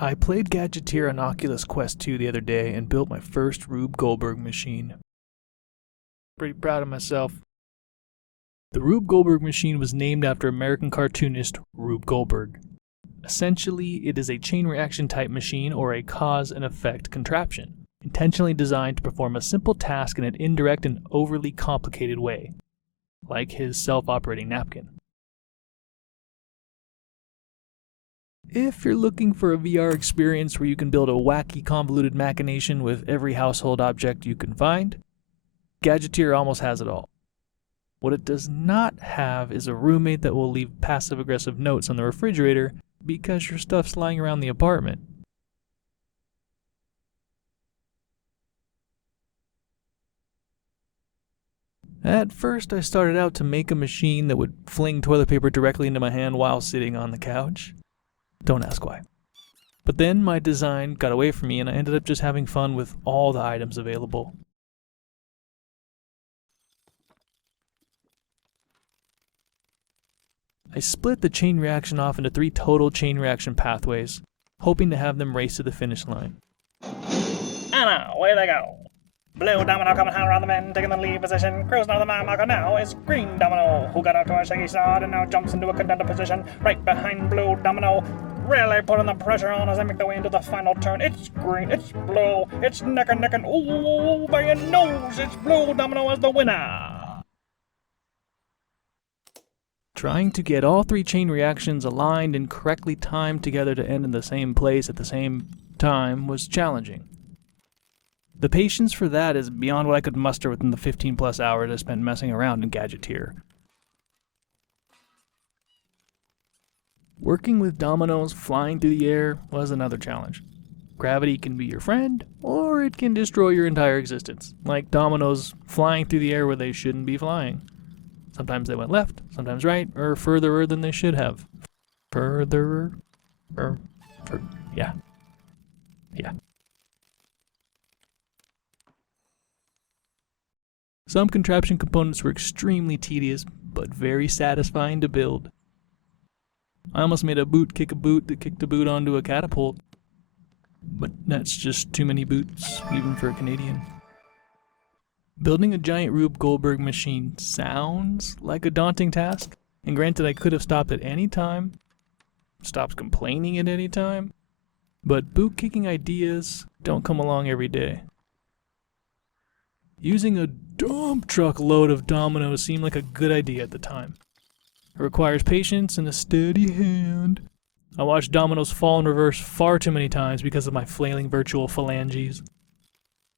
I played Gadgeteer on Oculus Quest 2 the other day and built my first Rube Goldberg machine. Pretty proud of myself. The Rube Goldberg machine was named after American cartoonist Rube Goldberg. Essentially, it is a chain reaction type machine or a cause and effect contraption, intentionally designed to perform a simple task in an indirect and overly complicated way, like his self-operating napkin. If you're looking for a VR experience where you can build a wacky convoluted machination with every household object you can find, Gadgeteer almost has it all. What it does not have is a roommate that will leave passive-aggressive notes on the refrigerator because your stuff's lying around the apartment. At first, I started out to make a machine that would fling toilet paper directly into my hand while sitting on the couch. Don't ask why. But then my design got away from me and I ended up just having fun with all the items available. I split the chain reaction off into 3 total chain reaction pathways, hoping to have them race to the finish line. And now, away they go. Blue domino coming hot around the men, taking the lead position. Cruising over the mile marker now is green domino, who got out to a shaky start and now jumps into a contender position right behind blue domino. Really putting the pressure on as they make their way into the final turn. It's green, it's blue, it's neck and neck, and ooh, by your nose, it's blue domino as the winner. Trying to get all 3 chain reactions aligned and correctly timed together to end in the same place at the same time was challenging. The patience for that is beyond what I could muster within the 15+ hours I spent messing around in Gadgeteer. Working with dominoes flying through the air was another challenge. Gravity can be your friend, or it can destroy your entire existence, like dominoes flying through the air where they shouldn't be flying. Sometimes they went left, sometimes right, or further than they should have. Yeah. Some contraption components were extremely tedious, but very satisfying to build. I almost made a boot kick a boot that kicked a boot onto a catapult. But that's just too many boots, even for a Canadian. Building a giant Rube Goldberg machine sounds like a daunting task, and granted I could have stopped at any time, stopped complaining at any time, but boot-kicking ideas don't come along every day. Using a dump truck load of dominoes seemed like a good idea at the time. It requires patience and a steady hand. I watched dominoes fall in reverse far too many times because of my flailing virtual phalanges.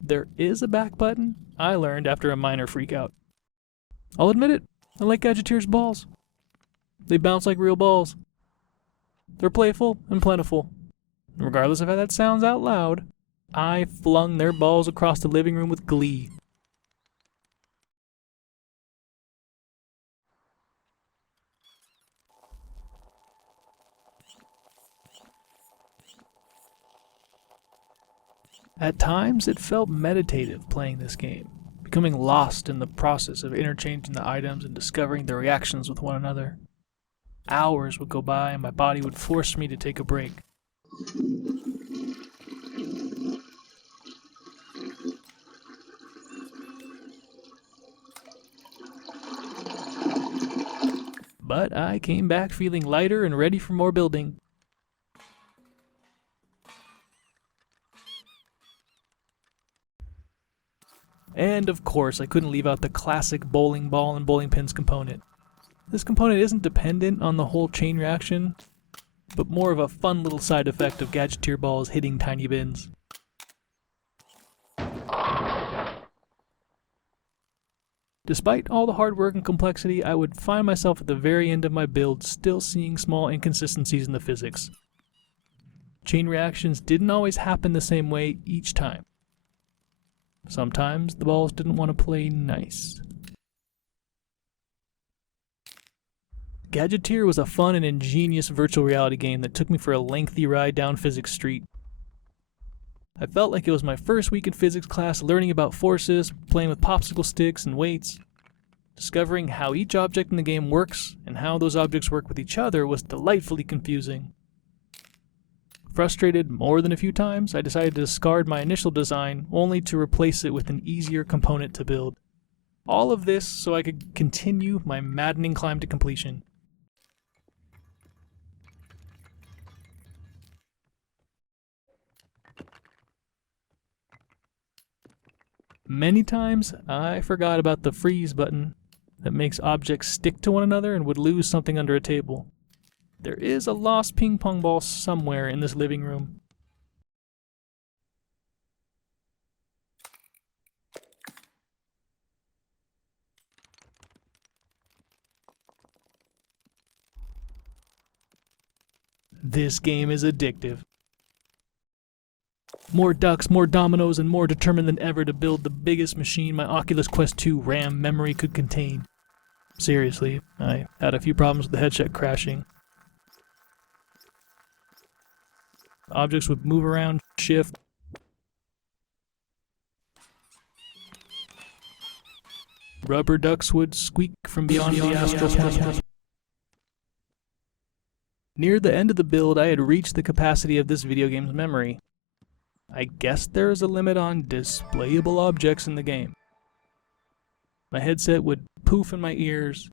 There is a back button, I learned after a minor freakout. I'll admit it, I like Gadgeteer's balls. They bounce like real balls. They're playful and plentiful. And regardless of how that sounds out loud, I flung their balls across the living room with glee. At times, it felt meditative playing this game, becoming lost in the process of interchanging the items and discovering their reactions with one another. Hours would go by and my body would force me to take a break. But I came back feeling lighter and ready for more building. And of course, I couldn't leave out the classic bowling ball and bowling pins component. This component isn't dependent on the whole chain reaction, but more of a fun little side effect of Gadgeteer balls hitting tiny bins. Despite all the hard work and complexity, I would find myself at the very end of my build still seeing small inconsistencies in the physics. Chain reactions didn't always happen the same way each time. Sometimes the balls didn't want to play nice. Gadgeteer was a fun and ingenious virtual reality game that took me for a lengthy ride down physics street. I felt like it was my first week in physics class learning about forces, playing with popsicle sticks and weights. Discovering how each object in the game works and how those objects work with each other was delightfully confusing. Frustrated more than a few times, I decided to discard my initial design only to replace it with an easier component to build. All of this so I could continue my maddening climb to completion. Many times, I forgot about the freeze button that makes objects stick to one another and would lose something under a table. There is a lost ping pong ball somewhere in this living room. This game is addictive. More ducks, more dominoes, and more determined than ever to build the biggest machine my Oculus Quest 2 RAM memory could contain. Seriously, I had a few problems with the headset crashing. Objects would move around, shift. Rubber ducks would squeak from beyond the astral plane. Near the end of the build, I had reached the capacity of this video game's memory. I guess there is a limit on displayable objects in the game. My headset would poof in my ears,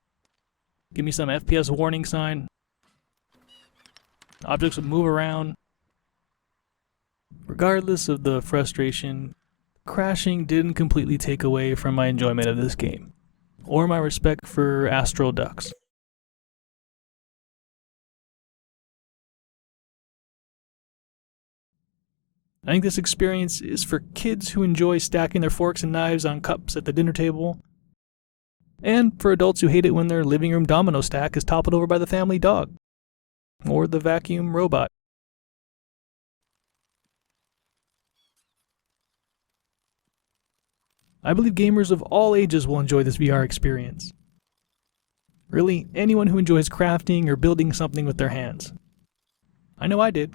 give me some FPS warning sign. Objects would move around. Regardless of the frustration, crashing didn't completely take away from my enjoyment of this game, or my respect for astral ducks. I think this experience is for kids who enjoy stacking their forks and knives on cups at the dinner table, and for adults who hate it when their living room domino stack is toppled over by the family dog, or the vacuum robot. I believe gamers of all ages will enjoy this VR experience. Really, anyone who enjoys crafting or building something with their hands. I know I did.